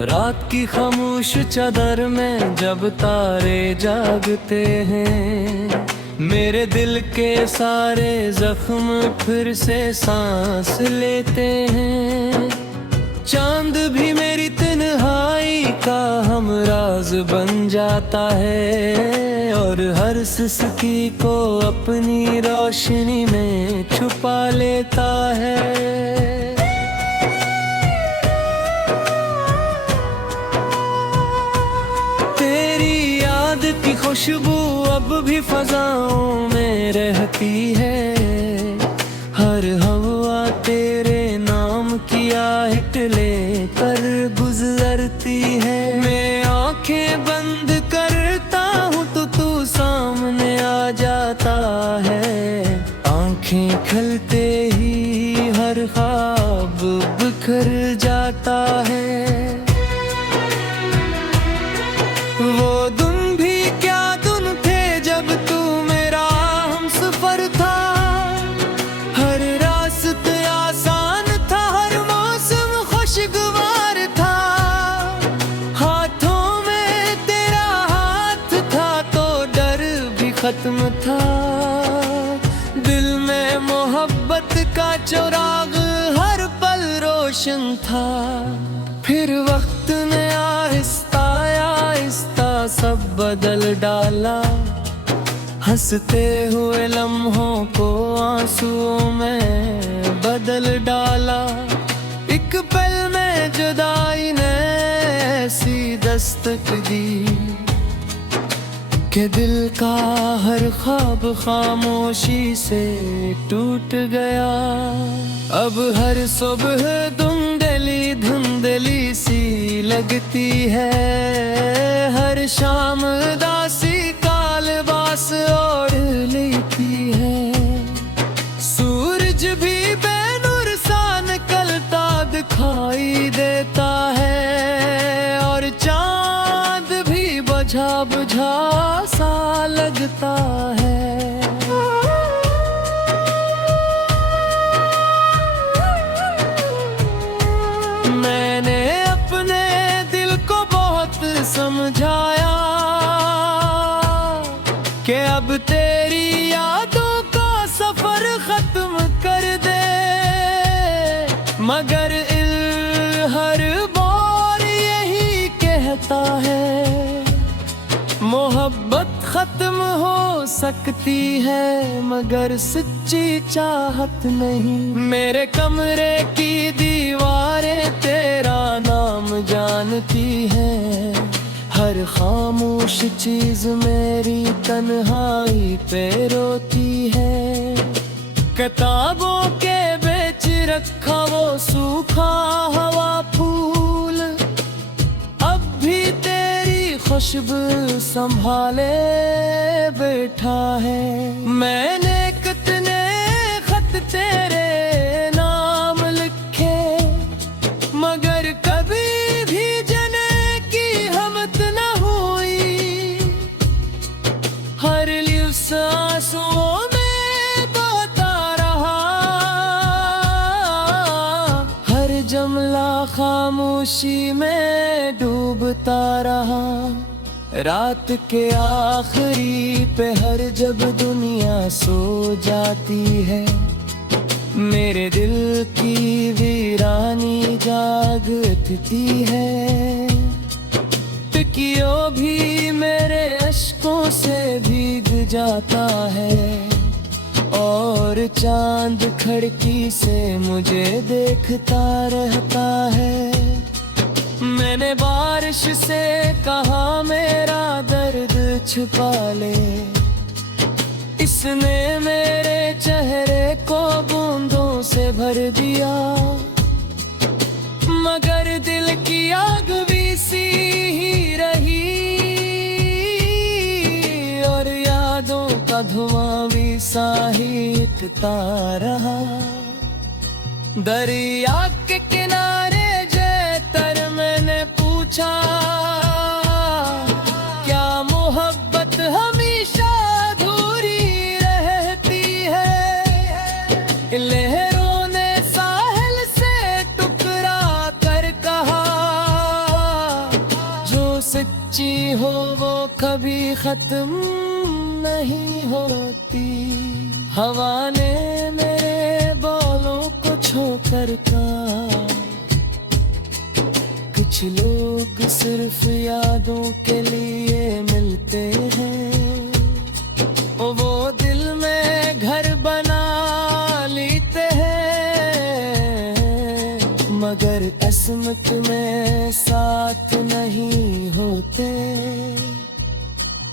रात की खामोश चादर में जब तारे जागते हैं, मेरे दिल के सारे जख्म फिर से सांस लेते हैं। चांद भी मेरी तन्हाई का हमराज बन जाता है और हर सिसकी को अपनी रोशनी में छुपा लेता है। की खुशबू अब भी फजाओं में रहती है, हर हवा तेरे नाम की आहट लेकर गुजरती है। मैं आंखें बंद करता हूँ तो तू सामने आ जाता है, आंखें खुलते ही हर ख्वाब बिखर जाता है। वो खत्म था, दिल में मोहब्बत का चिराग हर पल रोशन था। फिर वक्त ने आहिस्ता आहिस्ता सब बदल डाला, हंसते हुए लम्हों को आंसुओं में बदल डाला। एक पल में जुदाई ने ऐसी दस्तक दी कि दिल का हर ख्वाब खामोशी से टूट गया। अब हर सुबह धुंधली धुंधली सी लगती है, हर शाम उदासी का लिबास ओढ़ लेती है। सूरज भी बेनूर सा निकलता दिखाई देता है और चांद भी बुझा बुझा सा लगता है। मैंने अपने दिल को बहुत समझाया कि अब तेरी यादों का सफर खत्म कर दे, मगर हर बार यही कहता है मोहब्बत खत्म हो सकती है मगर सच्ची चाहत नहीं। मेरे कमरे की दीवारें तेरा नाम जानती है, हर खामोश चीज मेरी तन्हाई पे रोती है। किताबों के बेच रखा वो सूखा हवा फूल अब भी तेरी खुशबू संभाले बैठा है। मैंने कितने खत तेरे नाम लिखे मगर कभी भी जने की हिम्मत न हुई, हर लिफ्ज़ आंसुओं में बहता रहा, हर जुमला खामोशी में डूबता रहा। रात के आखिरी पहर जब दुनिया सो जाती है, मेरे दिल की वीरानी जाग उठती है। तकियो भी मेरे अश्कों से भीग जाता है और चांद खिड़की से मुझे देखता रहता है। मैंने बारिश से कहा मेरा दर्द छुपा ले, इसने मेरे चेहरे को बूंदों से भर दिया, मगर दिल की आग भी सी ही रही और यादों का धुआं भी सा ही उठता रहा। दरिया के किनारे मैंने पूछा क्या मोहब्बत हमेशा अधूरी रहती है। लहरों ने साहिल से टकरा कर कहा सच्ची हो वो कभी खत्म नहीं होती। हवा ने मेरे बोलों को छोकर कहा, कुछ लोग सिर्फ यादों के लिए मिलते हैं, वो दिल में घर बना लेते हैं, मगर किस्मत में साथ नहीं होते।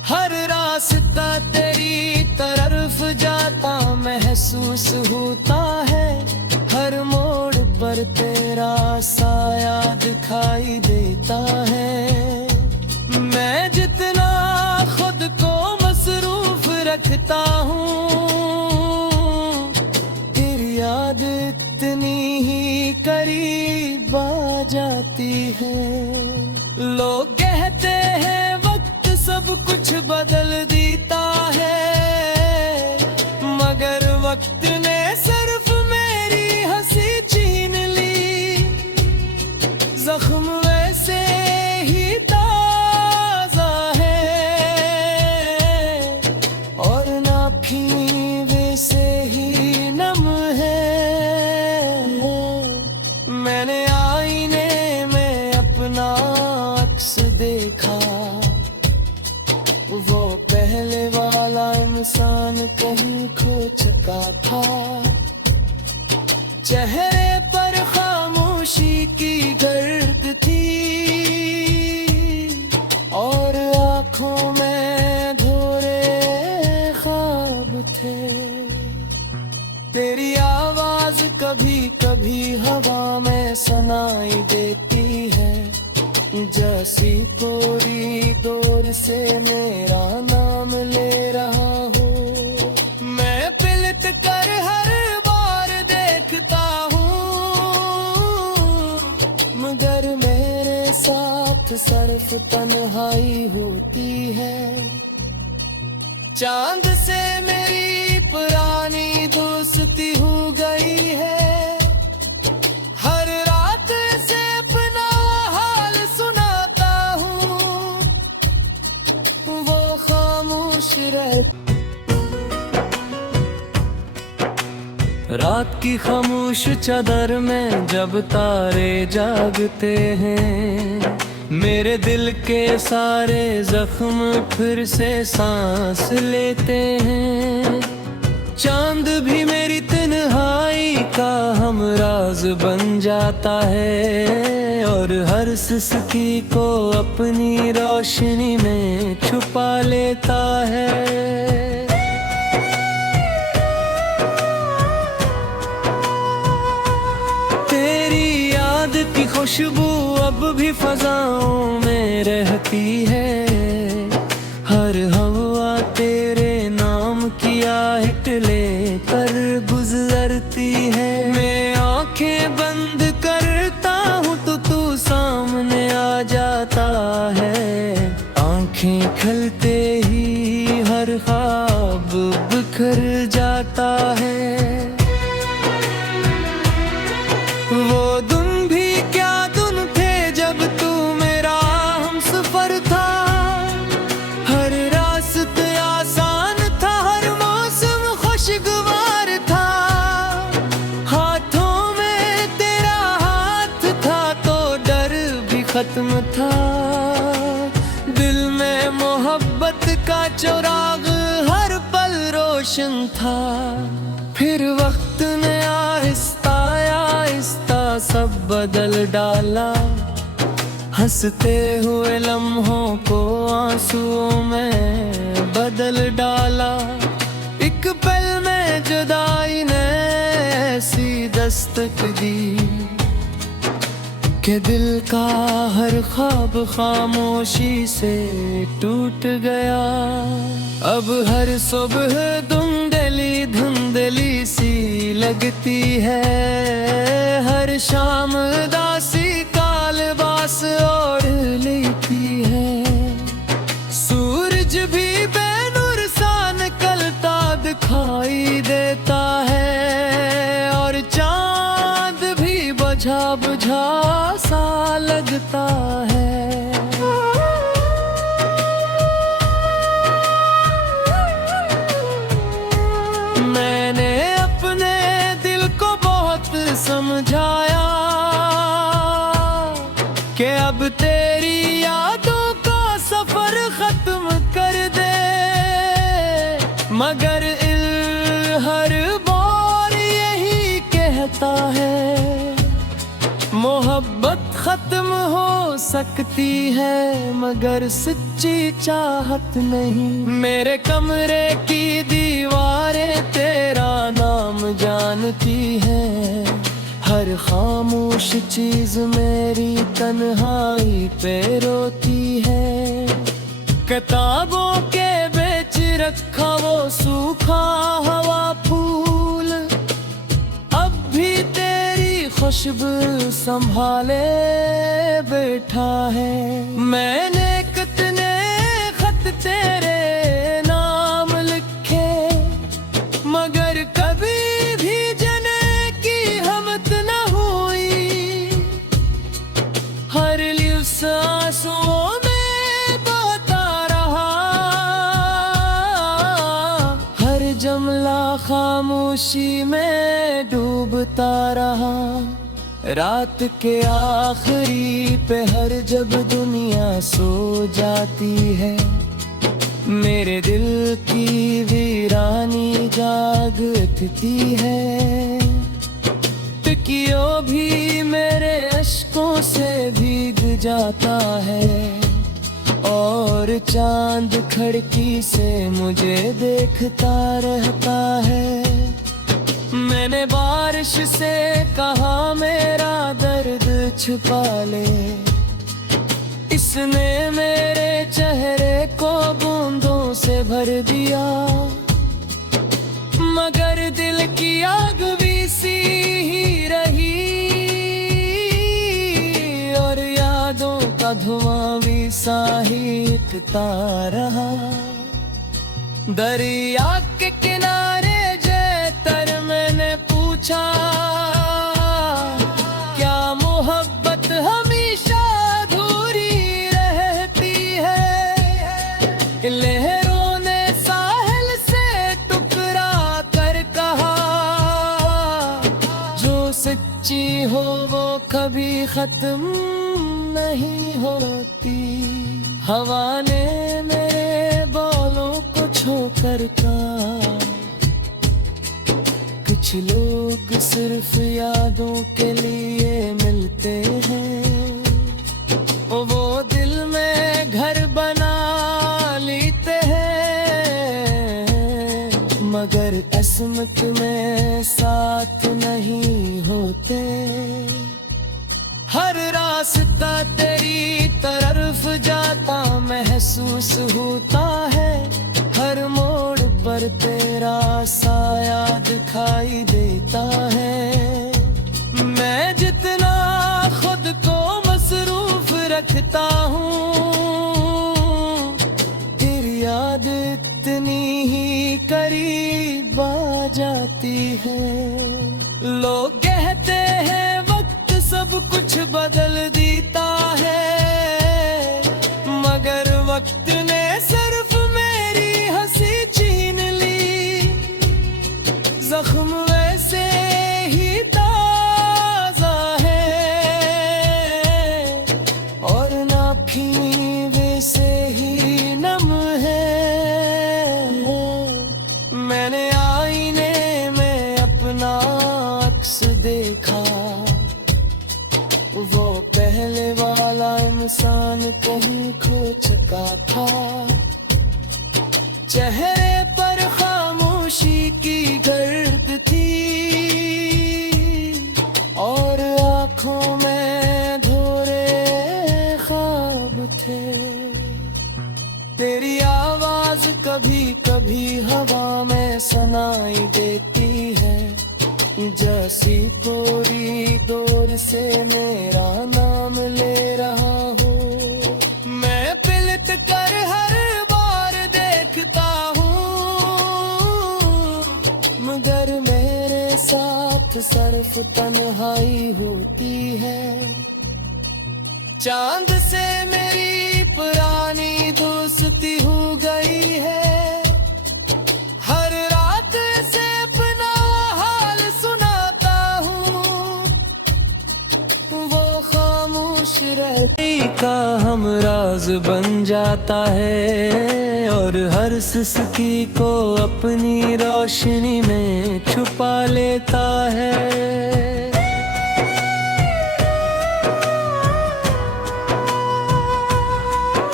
हर रास्ता तेरी तरफ जाता महसूस होता है, हर मोड़ पर तेरा साया दिखाई देता है। मैं जितना खुद को मसरूफ रखता हूँ, तेरी याद इतनी ही करीब आ जाती है। लोग कहते हैं वक्त सब कुछ बदल देता है, मगर वक्त ने सिर्फ मेरी हंसी छीन ली। जख्म वैसे ही ताजा है और नाफी वैसे ही नम है। मैंने आईने में अपना अक्स देखा, वो पहले वाला इंसान कहीं खो चुका था। चेहरे पर खामोशी की गर्द थी और आंखों में धोरे ख्वाब थे। तेरी आवाज कभी कभी हवा में सुनाई देती है, जैसी पूरी दूर से मेरा नाम ले रहा हो। मैं पिलट कर हर बार देखता हूँ, मगर मेरे साथ सिर्फ तन्हाई होती है। चांद से मेरी पुरानी दोस्ती हो गई है, हर रात से अपना हाल सुनाता हूँ, वो खामोश रह। रात की खामोश चादर में जब तारे जागते हैं, मेरे दिल के सारे जख्म फिर से सांस लेते हैं। चांद भी मेरी तन्हाई का हमराज बन जाता है और हर सिसकी को अपनी रोशनी में छुपा लेता है। की खुशबू अब भी फजाओं में रहती है, हर हवा तेरे नाम की आहट लेकर गुजरती है। मैं आंखें बंद करता हूँ तो तू सामने आ जाता है, आंखें खुलते ही हर ख्वाब बिखर जाता है। वो खत्म था, दिल में मोहब्बत का चिराग हर पल रोशन था। फिर वक्त ने आहिस्ता आहिस्ता सब बदल डाला, हंसते हुए लम्हों को आंसुओं में बदल डाला। एक पल में जुदाई ने ऐसी दस्तक दी कि दिल का हर ख्वाब खामोशी से टूट गया। अब हर सुबह धुंधली धुंधली सी लगती है, हर शाम दासी कालबास ओढ़ लेती है। सूरज भी बेनुर सा निकलता दिखाई देता है और चांद भी बुझा बुझा सा लगता है। समझाया कि अब तेरी यादों का सफर खत्म कर दे, मगर हर बार यही कहता है मोहब्बत खत्म हो सकती है मगर सच्ची चाहत नहीं। मेरे कमरे की दीवारें तेरा नाम जानती हैं, हर खामोश चीज मेरी तन्हाई पे रोती है। किताबों के बेच रखा वो सूखा हवा फूल अब भी तेरी खुशबू संभाले बैठा है। मैंने कितने खत तेरे नाम लिखे मगर कभी भी जने की हमत न हुई, हर लिफ्स आंसुओं में बहता रहा, हर जमला खामोशी में डूबता रहा। रात के आखिरी पहर जब दुनिया सो जाती है, मेरे दिल की वीरानी जाग उठती है। तकियों भी मेरे अश्कों से भीग जाता है और चांद खिड़की से मुझे देखता रहता है। मैंने बारिश से कहा मेरा दर्द छुपा ले, इसने मेरे चेहरे को बूंदों से भर दिया, मगर दिल की आग भी सी ही रही और यादों का धुआं भी सा ही उठता रहा। दरिया के किनारे तर मैंने पूछा क्या मोहब्बत हमेशा अधूरी रहती है। लहरों ने साहिल से टुकरा कर कहा जो सच्ची हो वो कभी खत्म नहीं होती। हवा ने मेरे बालों को छोकर कहा कुछ लोग सिर्फ यादों के लिए मिलते हैं, वो दिल में घर बना लेते हैं मगर किस्मत में साथ नहीं होते। हर रास्ता तेरी तरफ जाता महसूस होता है, हर मोड़ पर तेरा साया दिखाई देता है। मैं जितना खुद को मसरूफ रखता हूँ तेरी याद इतनी ही करीब आ जाती है। लोग कहते हैं वक्त सब कुछ बदल देता है मगर वक्त ने सिर्फ मेरी हंसी छीन ली, जख्म वैसे ही ताजा है और नाखी वैसे ही नम है। मैंने आईने में अपना अक्स देखा, वो पहले वाला इंसान कहीं खो चुका था। चेहरे पर खामोशी की गर्द थी और आंखों में धोरे ख्वाब थे। तेरी आवाज कभी कभी हवा में सुनाई देती है, जैसी पूरी दूर से मेरा नाम ले रहा हो। मैं पिलट कर हर बार देखता हूँ मगर मेरे साथ सिर्फ तन्हाई होती है। चांद से मेरी पुरानी दोस्ती हो गई है, हर रात से अपना हाल सुनाता हूँ। का हमराज बन जाता है और हर सिसकी को अपनी रोशनी में छुपा लेता है।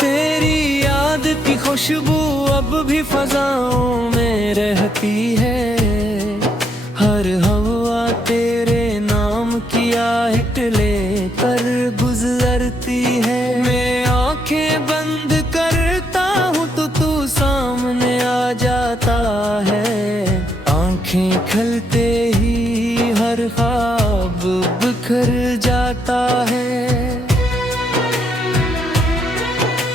तेरी याद की खुशबू अब भी फजाओं में रहती है, हर हवा तेरे नाम की आहट लेकर गुजरती है। मैं आंखें बंद करता हूँ तो तू सामने आ जाता है, आंखें खलते ही हर ख्वाब बिखर जाता है।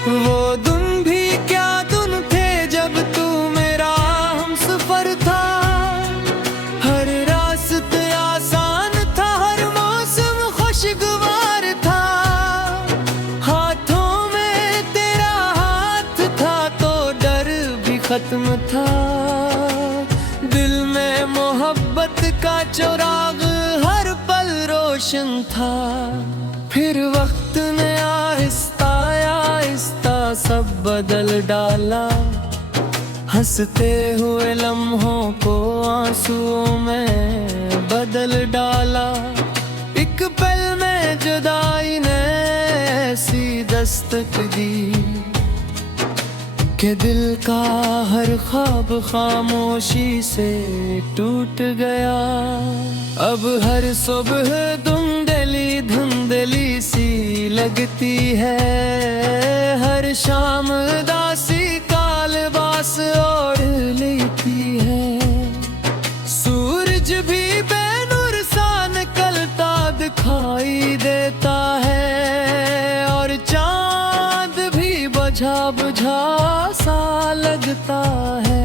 वो दिन भी क्या दिन थे जब तू मेरा हमसफर था, हर रास्ता आसान था, हर मौसम खुशगवार था। हाथों में तेरा हाथ था तो डर भी खत्म था, दिल में मोहब्बत का चिराग हर पल रोशन था। फिर वक्त ने आहिस्ता आहिस्ता सब बदल डाला, हंसते हुए लम्हों को आंसुओं में बदल डाला। एक पल में जुदाई ने ऐसी दस्तक दी कि दिल का हर ख्वाब खामोशी से टूट गया। अब हर सुबह धुंधली धुंधली सी लगती है, हर शाम उदासी का लिबास ओढ़ लेती है। सूरज भी बेनूर सा निकलता दिखाई देता है और चांद भी बुझा बुझा सा लगता है।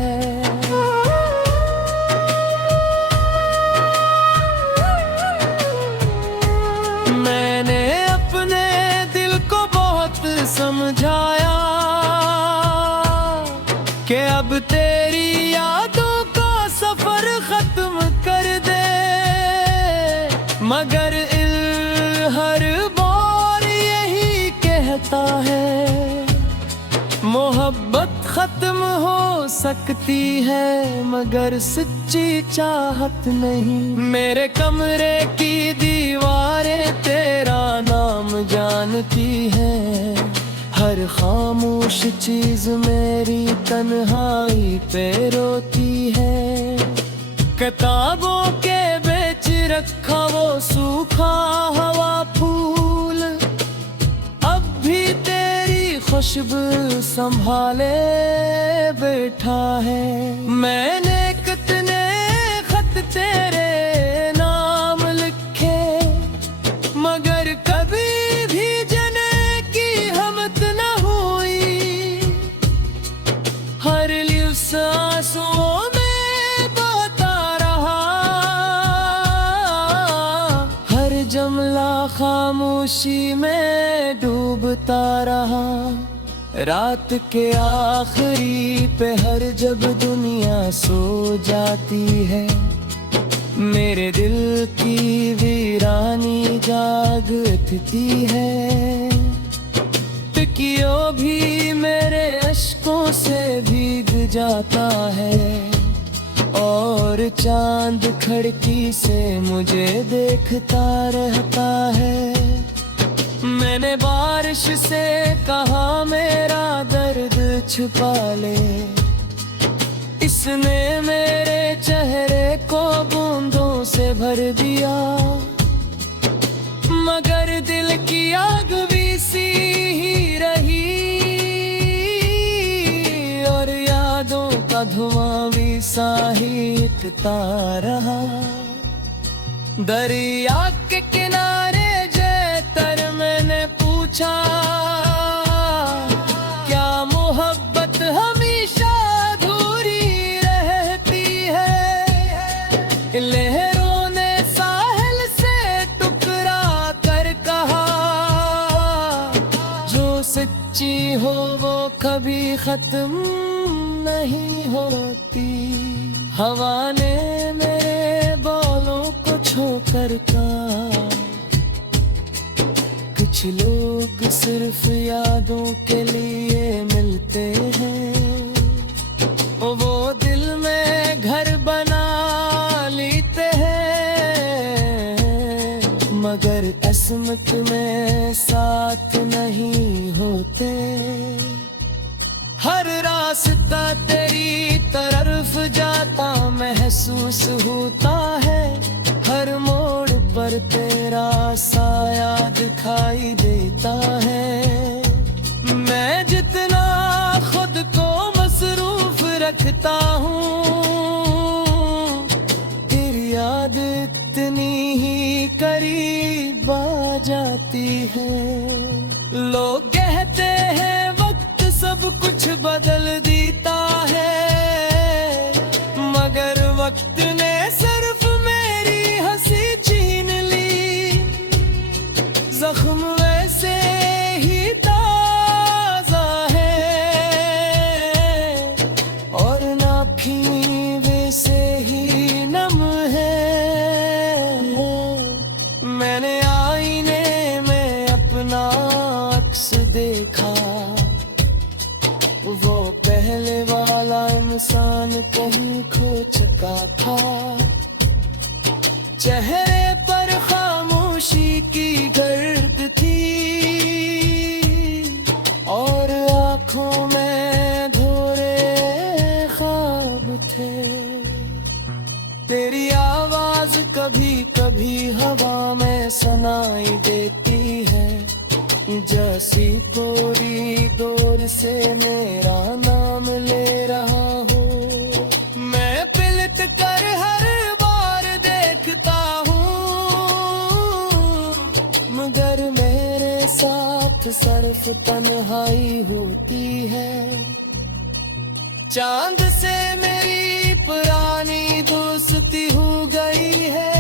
मैंने अपने दिल को बहुत समझाया कि अब तेरी यादों का सफर खत्म कर दे, मगर हर बार यही कहता है मोहब्बत खत्म हो सकती है मगर सच्ची चाहत नहीं। मेरे कमरे की दीवारें तेरा नाम जानती है, हर खामोश चीज मेरी तन्हाई पे रोती है। किताबों के बेच रखा वो सूखा हवा फूल अब भी तेरी खुशबू संभाले बैठा है। मैंने कितने खत तेरे नाम लिखे मगर कभी भी जने की हिम्मत न हुई, हर लिफ्स आंसुओं में बहता रहा, हर जुमला खामोशी में डूबता रहा। रात के आखिरी पहर जब दुनिया सो जाती है, मेरे दिल की वीरानी जाग उठती है। तकियो भी मेरे अश्कों से भीग जाता है और चांद खिड़की से मुझे देखता रहता है। मैंने बारिश से कहा मेरा दर्द छुपा ले, इसने मेरे चेहरे को बूंदों से भर दिया, मगर दिल की आग भी सी ही रही और यादों का धुआं भी सा ही उठता रहा। दरिया के किनारे मैंने पूछा क्या मोहब्बत हमेशा अधूरी रहती है। लहरों ने साहिल से टुकरा कर कहा जो सच्ची हो वो कभी खत्म नहीं होती। हवा ने मेरे बालों को छोकर का कुछ कुछ लोग सिर्फ यादों के लिए मिलते हैं, वो दिल में घर बना लेते हैं, मगर किस्मत में साथ नहीं होते। हर रास्ता तेरी तरफ जाता महसूस होता है, हर मोड़ पर तेरा साया दिखाई देता है। मैं जितना खुद को मसरूफ रखता हूँ, तेरी याद इतनी ही करीब आ जाती है। लोग कहते हैं वक्त सब कुछ बदल देता है, मगर वक्त ने सिर्फ मेरी हंसी छीन ली। जख्म वैसे ही ताजा है और नाफी वैसे ही नम है। मैंने आईने में अपना अक्स देखा, वो पहले वाला इंसान कहीं खो चुका था। चेहरे पर खामोशी की गर्द थी और आंखों में धोरे ख्वाब थे। तेरी आवाज कभी कभी हवा में सुनाई देती है, जैसी पूरी दूर से मेरा नाम ले रहा हो। मैं पिलट कर हर बार देखता हूँ, मगर मेरे साथ सिर्फ तन्हाई होती है। चांद से मेरी पुरानी दोस्ती हो गई है,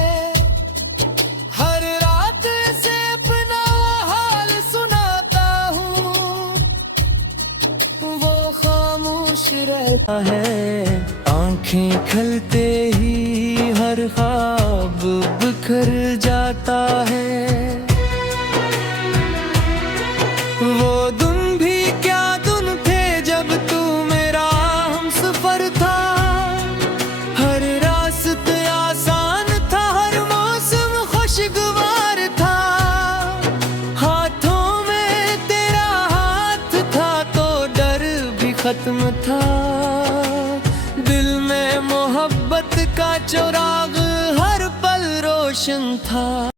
रहता है। आंखें खलते ही हर ख्वाब बिखर जाता है। वो दिन भी क्या दिन थे जब तू मेरा हमसफर था। हर रास्ता आसान था, हर मौसम खुशगवार था। हाथों में तेरा हाथ था तो डर भी खत्म था। दिल में मोहब्बत का चिराग हर पल रोशन था।